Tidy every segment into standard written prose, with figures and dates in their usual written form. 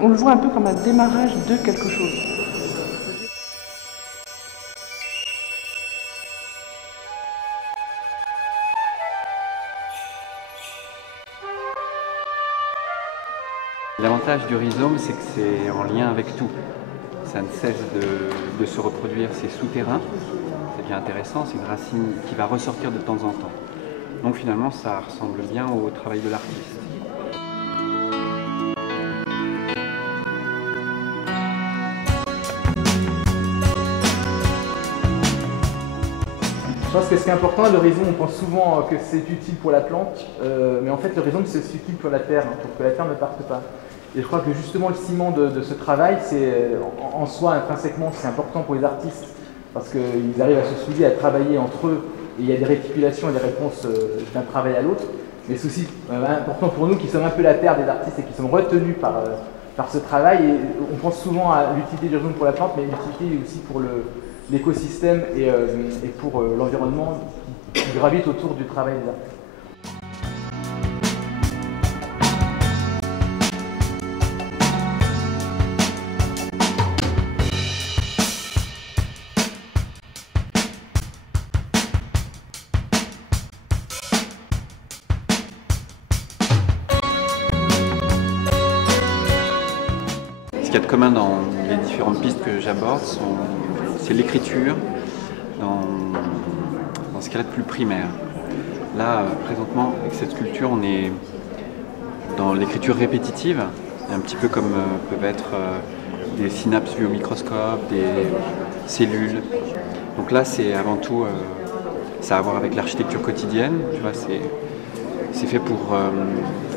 on le voit un peu comme un démarrage de quelque chose. L'avantage du rhizome, c'est que c'est en lien avec tout. Ça ne cesse de se reproduire, c'est souterrain, c'est bien intéressant, c'est une racine qui va ressortir de temps en temps. Donc finalement, ça ressemble bien au travail de l'artiste. Je pense que ce qui est important, le rhizome, on pense souvent que c'est utile pour la plante, mais en fait le rhizome c'est aussi utile pour la terre, pour que la terre ne parte pas. Et je crois que justement le ciment de ce travail, c'est en soi intrinsèquement c'est important pour les artistes, parce qu'ils arrivent à se souder, à travailler entre eux, et il y a des réticulations et des réponses d'un travail à l'autre. Mais c'est aussi important pour nous qui sommes un peu la terre des artistes et qui sommes retenus par ce travail. Et on pense souvent à l'utilité du rhizome pour la plante, mais l'utilité aussi pour l'écosystème et pour l'environnement qui gravite autour du travail des artistes. Ce qu'il y a de commun dans les différentes pistes que j'aborde, c'est l'écriture dans ce qu'elle a de plus primaire. Là, présentement, avec cette sculpture, on est dans l'écriture répétitive, un petit peu comme peuvent être des synapses vues au microscope, des cellules. Donc là, c'est avant tout, ça a à voir avec l'architecture quotidienne, tu vois, c'est fait pour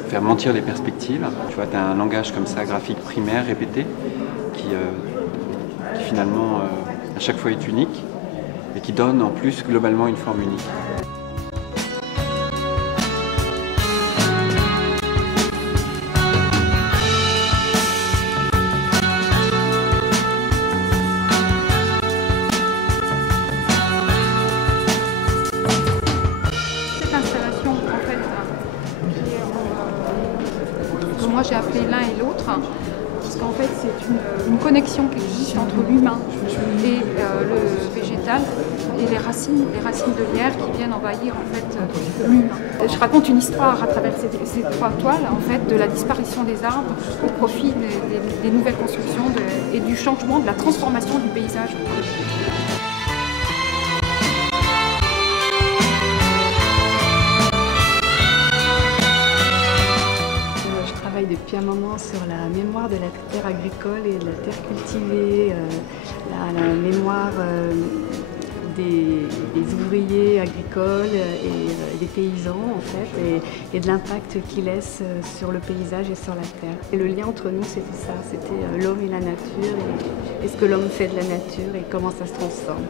faire mentir les perspectives. Tu vois, tu as un langage comme ça, graphique primaire, répété, qui finalement, à chaque fois est unique et qui donne en plus globalement une forme unique. Moi j'ai appelé l'un et l'autre, parce qu'en fait c'est une connexion qui existe entre l'humain et le végétal et les racines de lierre qui viennent envahir en fait l'humain. Je raconte une histoire à travers ces trois toiles en fait de la disparition des arbres au profit des nouvelles constructions et du changement, de la transformation du paysage. Depuis un moment sur la mémoire de la terre agricole et de la terre cultivée, la mémoire des ouvriers agricoles et des paysans en fait, et de l'impact qu'ils laissent sur le paysage et sur la terre. Et le lien entre nous c'était ça, c'était l'homme et la nature, et ce que l'homme fait de la nature et comment ça se transforme.